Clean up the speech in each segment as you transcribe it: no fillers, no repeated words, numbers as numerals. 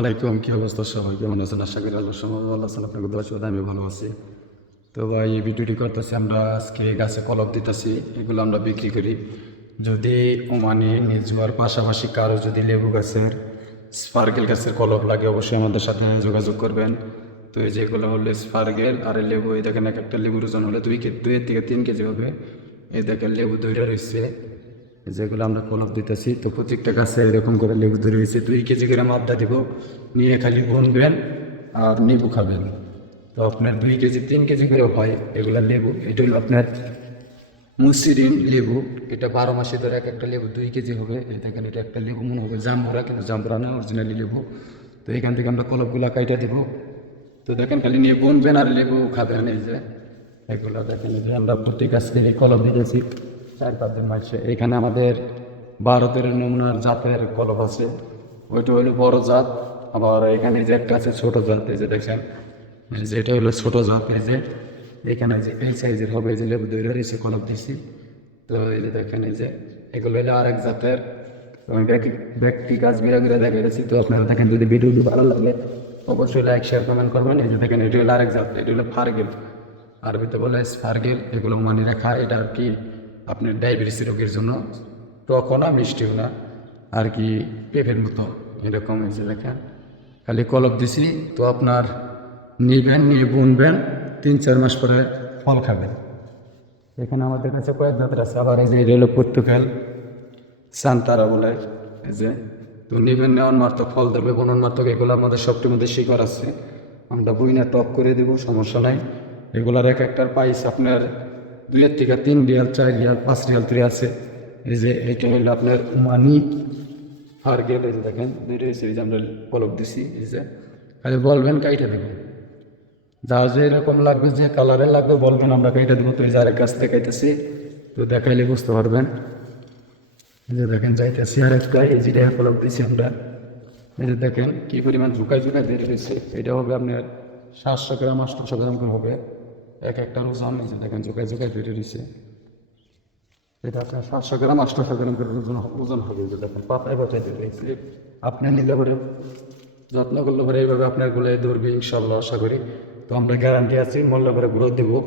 আলাইকুম, কি অবস্থা সবাই? কেমন আছেন? আশা করি আল্লাহ সবাই ভালো আছেন। আপনাকে দোয়া শুধু আমি ভালো আছি। তো ভাই এই ভিডিওটি করতেছি, আমরা আজকে গাছে কলপ দিতেছি, এগুলো আমরা বিক্রি করি। যদি মানে নিজ হওয়ার পাশাপাশি কারো যদি লেবু গাছের স্পার্কেল গাছের কলপ লাগে অবশ্যই আমাদের সাথে যোগাযোগ করবেন। তো এই যেগুলো হলো স্পার্কেল আর লেবু, এই দেখেন এক একটা লেবুর ওজন হলে 2 থেকে 3 কেজি হবে। এই দেখেন লেবু 2টা রয়েছে, যেগুলো আমরা কলপ দিতেছি। তো প্রত্যেকটা গাছে এরকম করে লেবু ধরে রয়েছে, 2 কেজি করে মাপটা দিব, নিয়ে খালি বুনবেন আর লেবু খাবেন। তো আপনার 2 কেজি 3 কেজি করে হয় এগুলা লেবু। এটা হলো আপনার মুসিরিন লেবু, এটা 12 মাসে ধরে এক একটা লেবু 2 কেজি হবে। এই দেখেন এটা একটা লেবু মনে হবে জাম্বুরা, কিন্তু জাম্বুরা না, অরিজিনালি লেবু। তো এখান থেকে আমরা কলপগুলা কাইটা দেবো। তো দেখেন খালি নিয়ে বুনবেন আর লেবু খাবেন। এই যে এগুলো দেখেন, এই যে আমরা প্রত্যেক গাছকে কলপ দিয়েছি 4-5 দিন মাসে। এখানে আমাদের ভারতের নমুনার জাতের কলপ আছে, ওইটা হলো বড় জাত। আবার এখানে যে একটা আছে ছোট জাত, এই যে দেখেন, এই যে এটা হলো ছোট জাত। এই যে এখানে যে এই সাইজের হবে, এই যে লেবু দইরা রয়েছে কলপ দিছি। তো এই যে দেখেন, এই যে এগুলো হলো আরেক জাতের। তো আমি ব্যক্তি গাছ ঘুরে ঘুরে দেখাইতেছি। তো আপনারা দেখেন, যদি ভিডিওটি ভালো লাগে অবশ্যই লাইক শেয়ার কমেন্ট করবেন। এই যে দেখেন এটা হলো আরেক জাত, এটা হলো ফার্গেল, আরবিতে বলে ফার্গেল। এগুলো মানে রাখা, এটা আর কি আপনার ডায়াবেটিস রোগের জন্য, টকও না মিষ্টিও না, আর কি পেঁপের মতো এরকম। এই যে দেখেন খালি কলপ দিছি। তো আপনার নিবেন, নিয়ে বুনবেন, 3-4 মাস পরে ফল খাবেন। এখানে আমাদের কাছে কয়েক জাতের আছে। আবার এই যে এটা হলো পর্তুগাল সান্তারা বলে। এই যে তো নিবেন, নেওয়ার মাত্র ফল দেবে, বনন মাত্র। এগুলো আমাদের সবটির মধ্যে শিকড় আছে, আমরা বইনা টপ করে দেবো, সমস্যা নাই। এগুলার এক একটার প্রাইস আপনার 2 থেকে 3 রিয়াল, 4 রিয়াল, 5 রিয়াল তৈরি আছে। এই যে এটা হলো আপনার মানি ফার্গেল। এই যে দেখেন বেরিয়েছে, এই যে আমরা কলপ দিছি। এই যে খালি বলবেন কাইটা দেবেন, যা যে এরকম লাগবে, যে কালারের লাগবে বলবেন, আমরা কাইটা দেবো। তো এই যে আরেক গাছ থেকে খাইতেছি, তো দেখাইলে বুঝতে পারবেন। এই যে দেখেন যাইতেছি আর একটা, এই যেটা কলপ দিছি আমরা। এই যে দেখেন কি পরিমাণ ঝুঁকায় ঝুঁকায় বের হয়েছে। এটা হবে আপনার 700 গ্রাম 800 গ্রাম করে হবে এক একটা ওজন। এই যে দেখেন ঝুঁকায় ঝুঁকায় বের হয়েছে। এটা আপনার 700 গ্রাম 800 গ্রাম করে ওজন হবে। যে দেখেন পাতায় পাতায় বের হয়েছে। আপনি নিলে পরে যত্ন করলে পরে এইভাবে আপনার গুলো ধরবে ইনশাল্লাহ, আশা করি। তো আমরা গ্যারান্টি আছি, মূল্য করে গ্রোথ দেবো।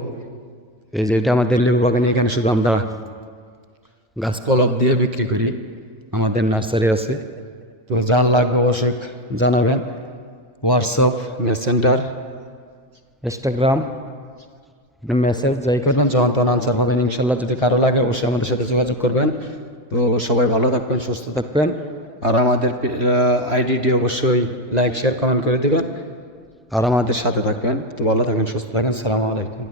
এই যে এটা আমাদের লেবু বাগানে, এখানে শুধু আমরা গাছ কলপ দিয়ে বিক্রি করি, আমাদের নার্সারি আছে। তো জান লাগবে অবশ্যই জানাবেন। হোয়াটসঅ্যাপ, মেসেঞ্জার, ইনস্টাগ্রাম, মেসেজ যাই করবেন, যখন তখন আনসার হবেন ইনশাল্লাহ। যদি কারো লাগে অবশ্যই আমাদের সাথে যোগাযোগ করবেন। তো সবাই ভালো থাকবেন, সুস্থ থাকবেন। আর আমাদের আইডিটি অবশ্যই লাইক শেয়ার কমেন্ট করে দেবেন, আর আমাদের সাথে থাকবেন। তো ভালো থাকবেন, সুস্থ থাকবেন। সালামু আলাইকুম।